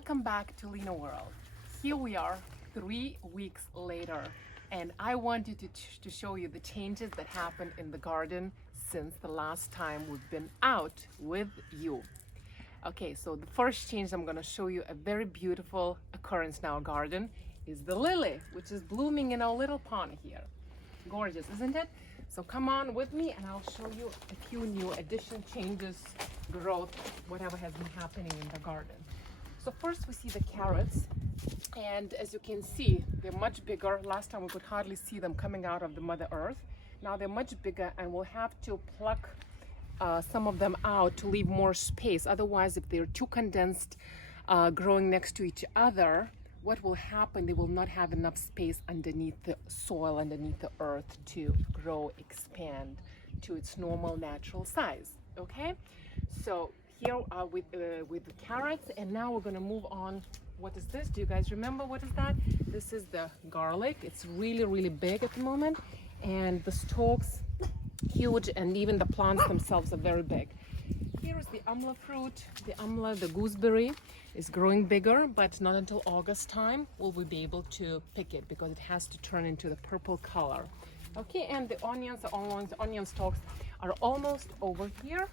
Welcome back to Lina World. Here we are 3 weeks later, and I wanted to show you the changes that happened in the garden since the last time we've been out with you. Okay, so the first change I'm going to show you, a very beautiful occurrence in our garden, is the lily, which is blooming in our little pond here. Gorgeous, isn't it? So come on with me and I'll show you a few new addition, changes, growth, whatever has been happening in the garden. So first we see the carrots, and as you can see, they're much bigger. Last time we could hardly see them coming out of the Mother Earth. Now they're much bigger, and we'll have to pluck some of them out to leave more space. Otherwise, if they're too condensed, growing next to each other, what will happen, they will not have enough space underneath the soil, underneath the earth, to grow, expand to its normal natural size. Okay, so here with the carrots, and now we're going to move on. What is this? Do you guys remember what is that? This is the garlic. It's really big at the moment, and the stalks huge, and even the plants themselves are very big. Here is the amla fruit. The gooseberry is growing bigger, but not until August time will we be able to pick it, because it has to turn into the purple color. Okay, and the onion stalks are almost over here,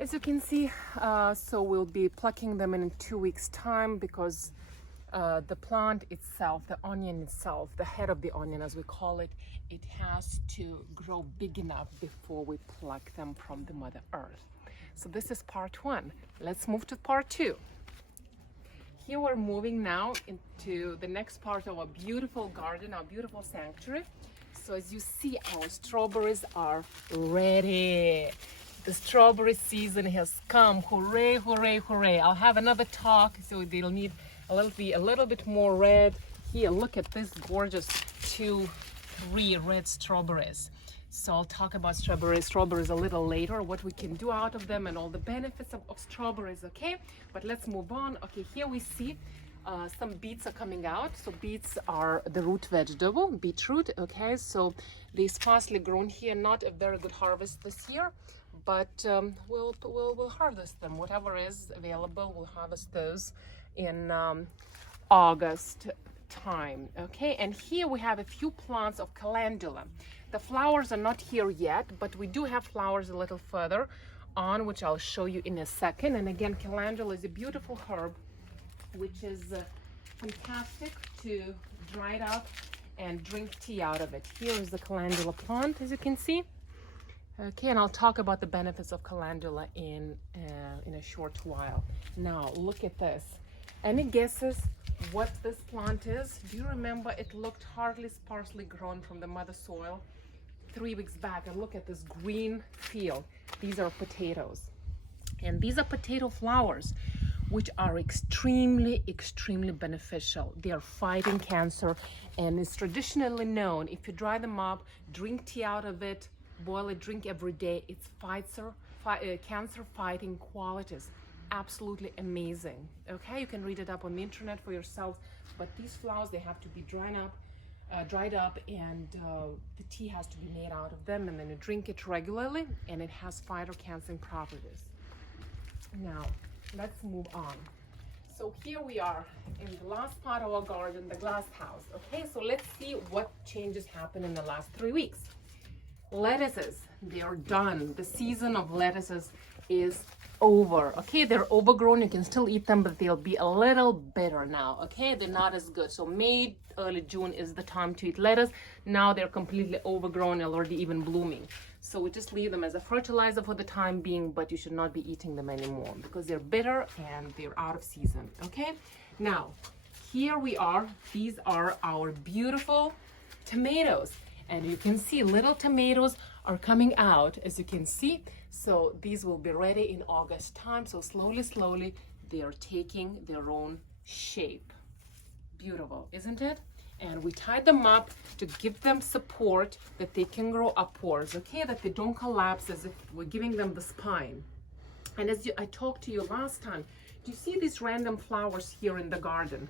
as you can see. So we'll be plucking them in 2 weeks time, because the plant itself, the onion itself, the head of the onion as we call it, it has to grow big enough before we pluck them from the Mother Earth. So this is part 1. Let's move to part 2. Here we're moving now into the next part of our beautiful garden, our beautiful sanctuary. So as you see, our strawberries are ready. The strawberry season has come. Hooray, hooray, hooray. I'll have another talk, so they'll need a little bit more red. Here, look at this gorgeous 3 red strawberries. So I'll talk about strawberries a little later, what we can do out of them and all the benefits of strawberries, okay? But let's move on. Okay, here we see some beets are coming out. So beets are the root vegetable, beetroot, okay? So they sparsely grown here, not a very good harvest this year, but we'll harvest them. Whatever is available, we'll harvest those in August time. Okay, and here we have a few plants of calendula. The flowers are not here yet, but we do have flowers a little further on, which I'll show you in a second. And again, calendula is a beautiful herb, which is fantastic to dry it up and drink tea out of it. Here is the calendula plant, as you can see. Okay, and I'll talk about the benefits of calendula in a short while. Now, look at this. Any guesses what this plant is? Do you remember it looked hardly sparsely grown from the mother soil 3 weeks back? And look at this green field. These are potatoes. And these are potato flowers, which are extremely beneficial. They are fighting cancer, and it's traditionally known, if you dry them up, drink tea out of it, boil it, drink every day, it's cancer fighting qualities. Absolutely amazing. Okay, you can read it up on the internet for yourselves, but these flowers, they have to be dried up, and the tea has to be made out of them, and then you drink it regularly, and it has phytocancer properties. Now let's move on. So here we are in the last part of our garden, the glass house. Okay, so let's see what changes happened in the last 3 weeks. Lettuces, they are done. The season of lettuces is over. Okay, they're overgrown. You can still eat them, but they'll be a little bitter now. Okay, they're not as good. So May, early June is the time to eat lettuce. Now they're completely overgrown, already even blooming. So we just leave them as a fertilizer for the time being, but you should not be eating them anymore because they're bitter and they're out of season. Okay, now here we are. These are our beautiful tomatoes, and you can see little tomatoes are coming out, as you can see. So these will be ready in August time. So slowly they are taking their own shape. Beautiful, isn't it? And we tied them up to give them support, that they can grow upwards, okay, that they don't collapse, as if we're giving them the spine. And as I talked to you last time, do you see these random flowers here in the garden?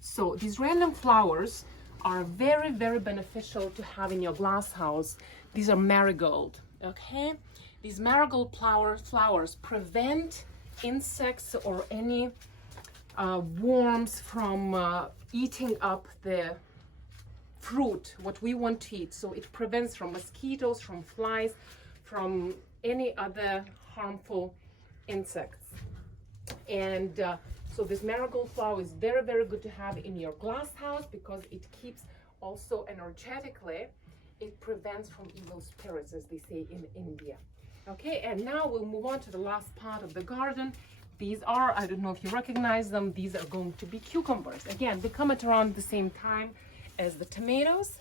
So these random flowers are very beneficial to have in your glass house. These are marigold, okay? These marigold flowers prevent insects or any worms, from eating up the fruit, what we want to eat. So it prevents from mosquitoes, from flies, from any other harmful insects. And so this marigold flower is very, very good to have in your glass house because it keeps also energetically, it prevents from evil spirits, as they say in India. Okay, and now we'll move on to the last part of the garden. These are, I don't know if you recognize them, these are going to be cucumbers. Again, they come at around the same time as the tomatoes.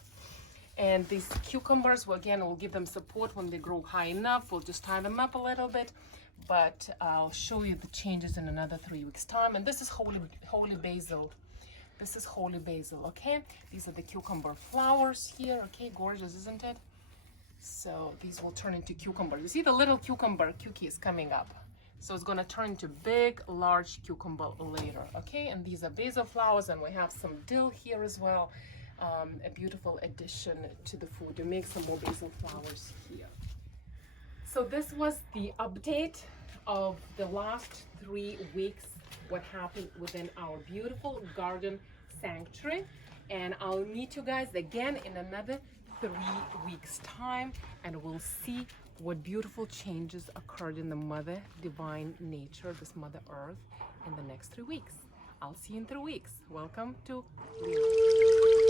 And these cucumbers, well, again, we'll give them support when they grow high enough. We'll just tie them up a little bit, but I'll show you the changes in another 3 weeks time. And this is holy basil. This is holy basil, okay? These are the cucumber flowers here, okay? Gorgeous, isn't it? So these will turn into cucumbers. You see the little cucumber is coming up. So it's gonna turn into big, large cucumber later, okay? And these are basil flowers, and we have some dill here as well. A beautiful addition to the food. We make some more basil flowers here. So this was the update of the last 3 weeks, what happened within our beautiful garden sanctuary. And I'll meet you guys again in another 3 weeks time, and we'll see what beautiful changes occurred in the Mother Divine Nature, this Mother Earth, in the next 3 weeks. I'll see you in 3 weeks. Welcome to Lina.